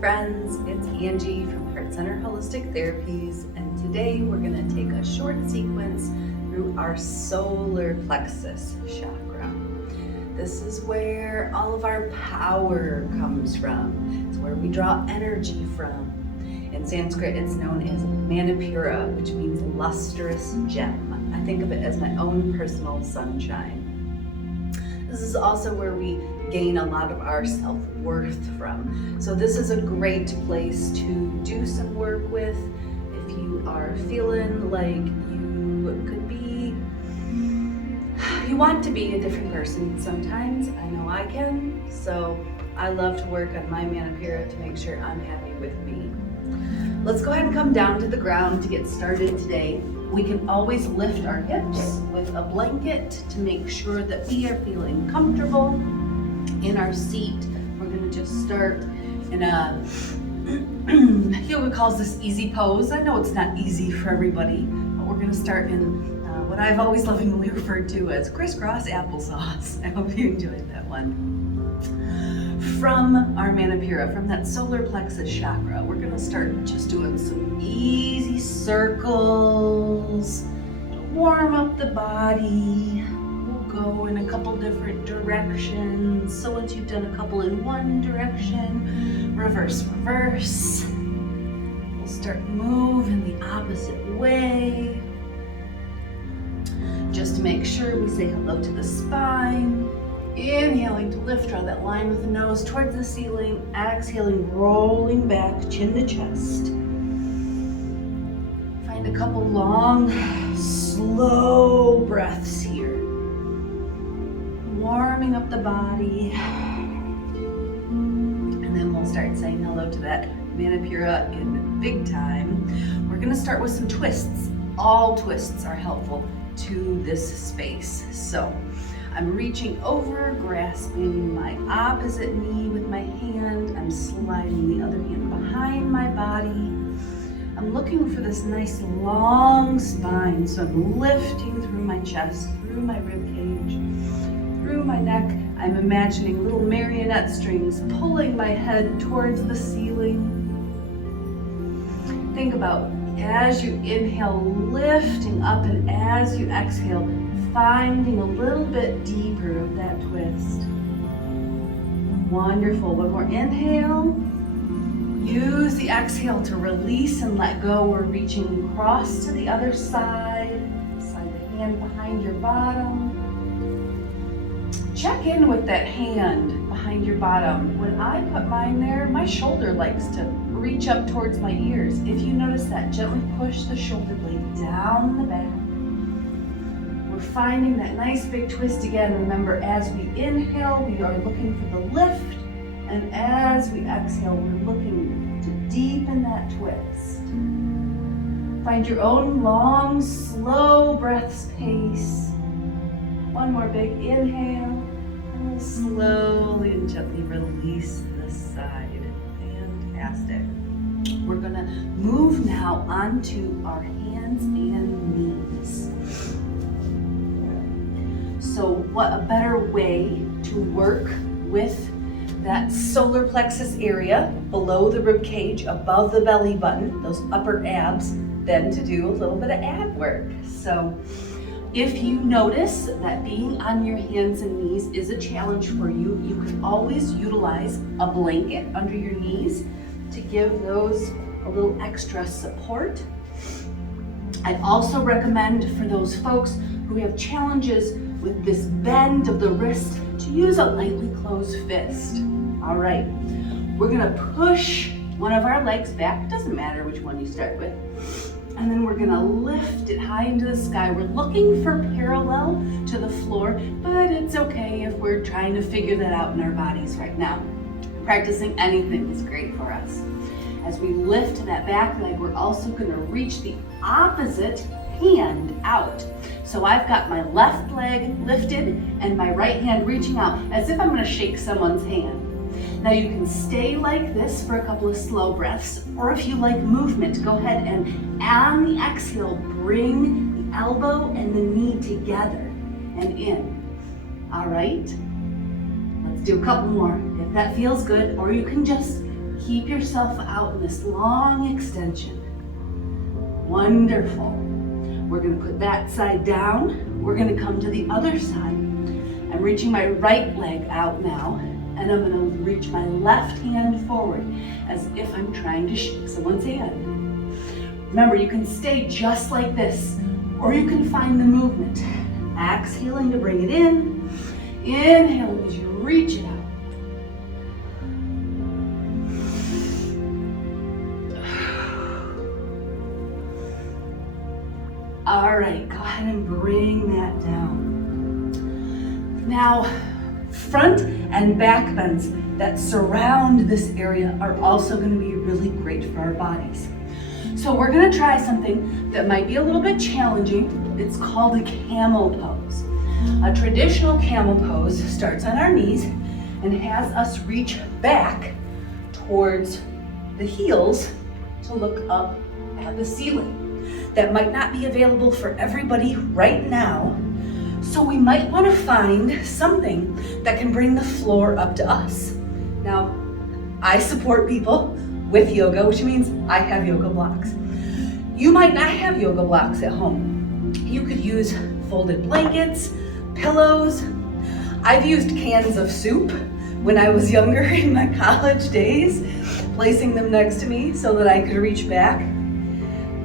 friends, it's Angie from Heart Center Holistic Therapies, and today we're going to take a short sequence through our solar plexus chakra. This is where all of our power comes from. It's where we draw energy from. In Sanskrit, it's known as Manipura, which means lustrous gem. I think of it as my own personal sunshine. This is also where we gain a lot of our self-worth from. So this is a great place to do some work with if you are feeling like you want to be a different person sometimes. I know I can, so I love to work on my Manipura to make sure I'm happy with me. Let's go ahead and come down to the ground to get started today. We can always lift our hips with a blanket to make sure that we are feeling comfortable in our seat. We're going to just start in a, yoga calls this easy pose. I know it's not easy for everybody, but we're going to start in what I've always lovingly referred to as crisscross applesauce. I hope you enjoyed that one. From our Manipura, from that solar plexus chakra, we're going to start just doing some easy circles to warm up the body. We'll go in a couple different directions. So once you've done a couple in one direction, reverse. We'll start moving the opposite way. Just to make sure we say hello to the spine. Inhaling to lift, draw that line with the nose towards the ceiling. Exhaling, rolling back, chin to chest. Find a couple long, slow breaths here. Warming up the body. And then we'll start saying hello to that Manipura in big time. We're gonna start with some twists. All twists are helpful to this space. So I'm reaching over, grasping my opposite knee with my hand. I'm sliding the other hand behind my body. I'm looking for this nice long spine. So I'm lifting through my chest, through my rib cage, through my neck. I'm imagining little marionette strings pulling my head towards the ceiling. Think about as you inhale, lifting up, and as you exhale, finding a little bit deeper of that twist. Wonderful. One more inhale. Use the exhale to release and let go. We're reaching across to the other side. Slide the hand behind your bottom. Check in with that hand behind your bottom. When I put mine there, my shoulder likes to reach up towards my ears. If you notice that, gently push the shoulder blade down the back. We're finding that nice big twist again. Remember, as we inhale, we are looking for the lift, and as we exhale, we're looking to deepen that twist. Find your own long, slow breath's pace. One more big inhale, and we'll slowly and gently release this side. Fantastic. We're gonna move now onto our hands and knees. So what a better way to work with that solar plexus area below the rib cage, above the belly button, those upper abs, than to do a little bit of ab work. So if you notice that being on your hands and knees is a challenge for you, you can always utilize a blanket under your knees to give those a little extra support. I'd also recommend for those folks who have challenges with this bend of the wrist to use a lightly closed fist. All right, we're gonna push one of our legs back. It doesn't matter which one you start with. And then we're gonna lift it high into the sky. We're looking for parallel to the floor, but it's okay if we're trying to figure that out in our bodies right now. Practicing anything is great for us. As we lift that back leg, we're also gonna reach the opposite hand out. So I've got my left leg lifted and my right hand reaching out as if I'm gonna shake someone's hand. Now you can stay like this for a couple of slow breaths, or if you like movement, go ahead and on the exhale, bring the elbow and the knee together and in. All right, let's do a couple more if that feels good, or you can just Keep yourself out in this long extension. Wonderful. We're gonna put that side down. We're gonna come to the other side. I'm reaching my right leg out now, and I'm gonna reach my left hand forward as if I'm trying to shake someone's hand. Remember, you can stay just like this, or you can find the movement. Exhaling to bring it in. Inhale as you reach it out. All right, go ahead and bring that down. Now, front and back bends that surround this area are also going to be really great for our bodies. So we're going to try something that might be a little bit challenging. It's called a camel pose. A traditional camel pose starts on our knees and has us reach back towards the heels to look up at the ceiling. That might not be available for everybody right now, so we might want to find something that can bring the floor up to us. Now, I support people with yoga, which means I have yoga blocks. You might not have yoga blocks at home. You could use folded blankets, pillows. I've used cans of soup when I was younger in my college days, placing them next to me so that I could reach back.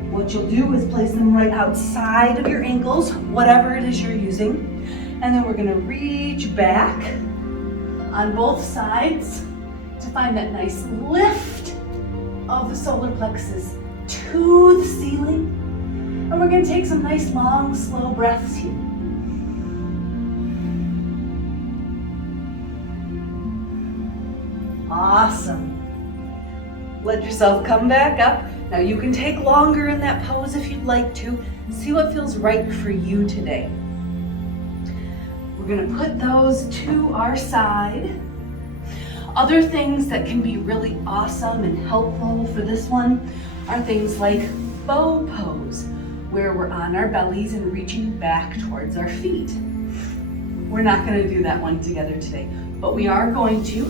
What you'll do is place them right outside of your ankles, whatever it is you're using. And then we're gonna reach back on both sides to find that nice lift of the solar plexus to the ceiling. And we're gonna take some nice, long, slow breaths here. Awesome. Let yourself come back up. Now you can take longer in that pose if you'd like to. See what feels right for you today. We're gonna put those to our side. Other things that can be really awesome and helpful for this one are things like bow pose, where we're on our bellies and reaching back towards our feet. We're not gonna do that one together today, but we are going to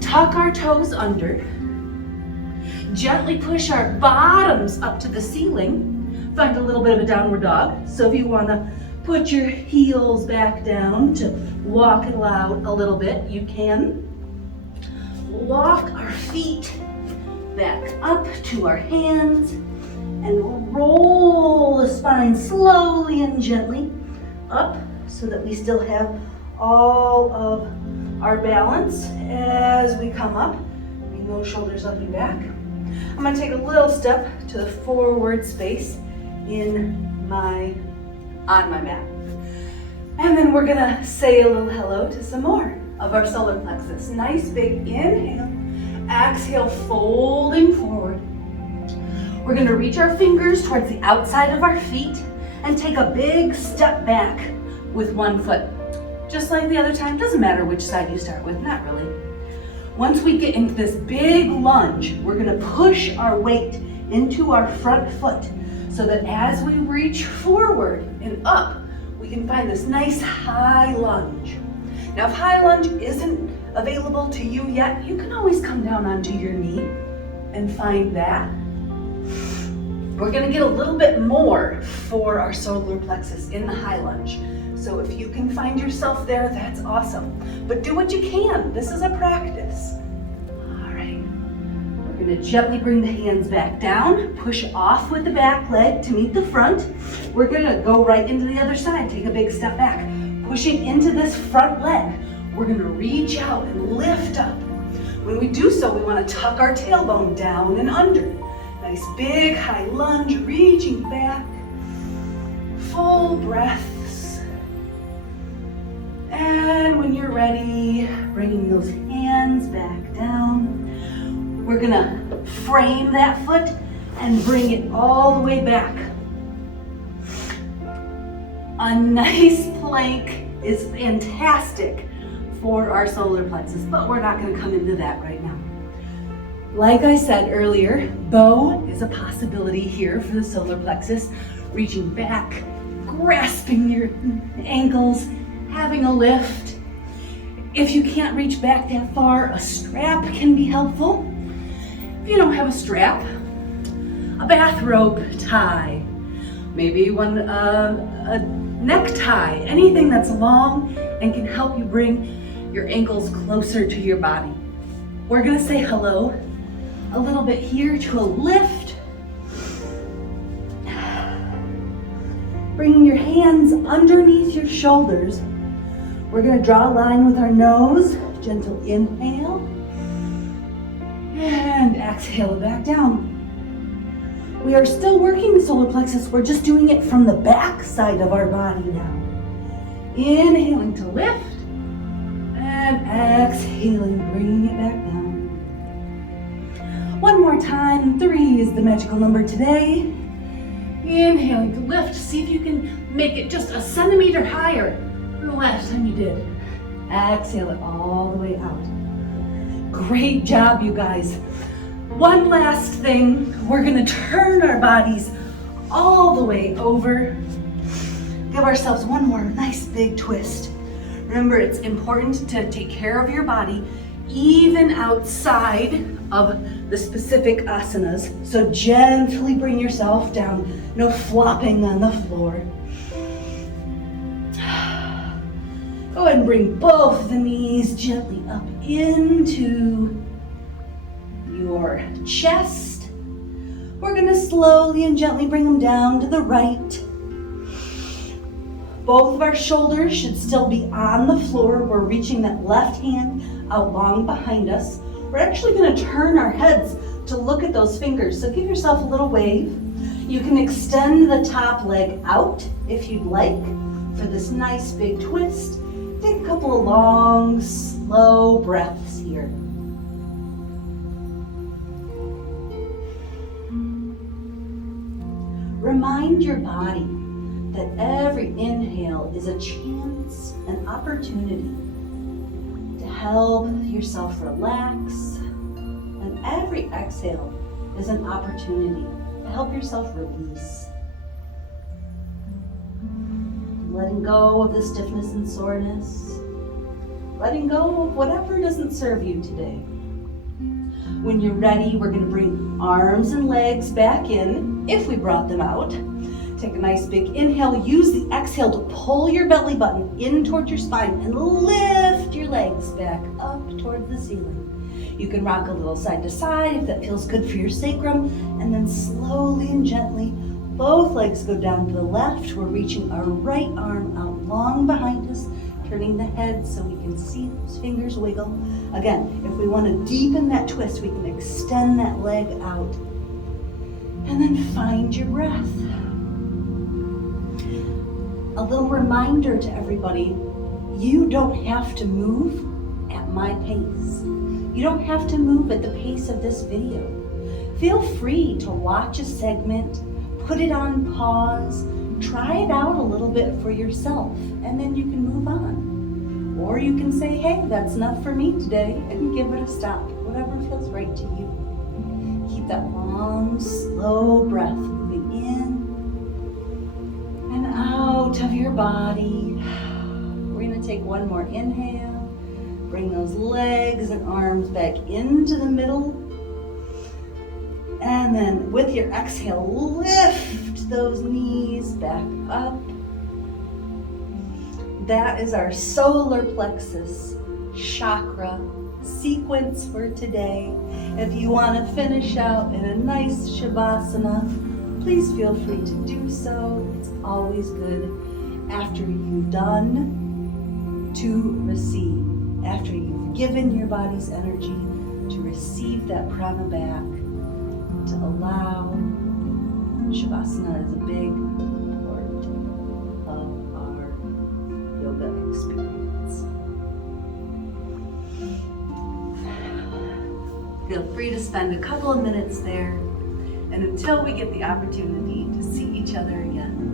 tuck our toes under, gently push our bottoms up to the ceiling, find a little bit of a downward dog. So if you wanna put your heels back down to walk it out a little bit, you can. Walk our feet back up to our hands and roll the spine slowly and gently up so that we still have all of our balance as we come up. Bring those shoulders up and back. I'm gonna take a little step to the forward space on my mat. And then we're gonna say a little hello to some more of our solar plexus. Nice big inhale, exhale, folding forward. We're gonna reach our fingers towards the outside of our feet and take a big step back with one foot. Just like the other time, doesn't matter which side you start with, not really. Once we get into this big lunge, we're gonna push our weight into our front foot so that as we reach forward and up, we can find this nice high lunge. Now, if high lunge isn't available to you yet, you can always come down onto your knee and find that. We're gonna get a little bit more for our solar plexus in the high lunge. So if you can find yourself there, that's awesome. But do what you can. This is a practice. All right. We're gonna gently bring the hands back down, push off with the back leg to meet the front. We're gonna go right into the other side, take a big step back. Pushing into this front leg, we're gonna reach out and lift up. When we do so, we wanna tuck our tailbone down and under. Nice big high lunge, reaching back. Full breaths. And when you're ready, bringing those hands back down. We're gonna frame that foot and bring it all the way back. A nice plank is fantastic for our solar plexus, but we're not gonna come into that right now. Like I said earlier, bow is a possibility here for the solar plexus. Reaching back, grasping your ankles, having a lift. If you can't reach back that far, a strap can be helpful. If you don't have a strap, a bathrobe tie, maybe a necktie, anything that's long and can help you bring your ankles closer to your body. We're gonna say hello a little bit here to a lift. Bringing your hands underneath your shoulders. We're gonna draw a line with our nose, gentle inhale, and exhale back down. We are still working the solar plexus, we're just doing it from the back side of our body now. Inhaling to lift, and exhaling, bringing it back down. One more time, 3 is the magical number today. Inhaling to lift, see if you can make it just a centimeter higher than the last time you did. Exhale it all the way out. Great job, you guys. One last thing, we're gonna turn our bodies all the way over. Give ourselves one more nice big twist. Remember, it's important to take care of your body even outside of the specific asanas. So gently bring yourself down, no flopping on the floor. Go ahead and bring both the knees gently up into your chest. We're gonna slowly and gently bring them down to the right. Both of our shoulders should still be on the floor. We're reaching that left hand out long behind us. We're actually gonna turn our heads to look at those fingers. So give yourself a little wave. You can extend the top leg out if you'd like for this nice big twist. Take a couple of long, slow breaths here. Remind your body that every inhale is a chance, an opportunity to help yourself relax, and every exhale is an opportunity to help yourself release. Letting go of the stiffness and soreness, letting go of whatever doesn't serve you today. When you're ready, we're gonna bring arms and legs back in, if we brought them out. Take a nice big inhale, use the exhale to pull your belly button in towards your spine and lift your legs back up towards the ceiling. You can rock a little side to side if that feels good for your sacrum, and then slowly and gently, both legs go down to the left. We're reaching our right arm out long behind us, turning the head so we can see those fingers wiggle. Again, if we want to deepen that twist, we can extend that leg out. And then find your breath. A little reminder to everybody, you don't have to move at my pace. You don't have to move at the pace of this video. Feel free to watch a segment, put it on pause, try it out a little bit for yourself, and then you can move on. Or you can say, hey, that's enough for me today, and give it a stop, whatever feels right to you. Keep that long, slow breath moving in and out of your body. We're gonna take one more inhale. Bring those legs and arms back into the middle. And then with your exhale, lift those knees back up. That is our solar plexus chakra sequence for today. If you want to finish out in a nice shavasana, please feel free to do so. It's always good after you've done to receive. After you've given your body's energy to receive that prana back, to allow. Shavasana is a big part of our yoga experience. Feel free to spend a couple of minutes there, and until we get the opportunity to see each other again,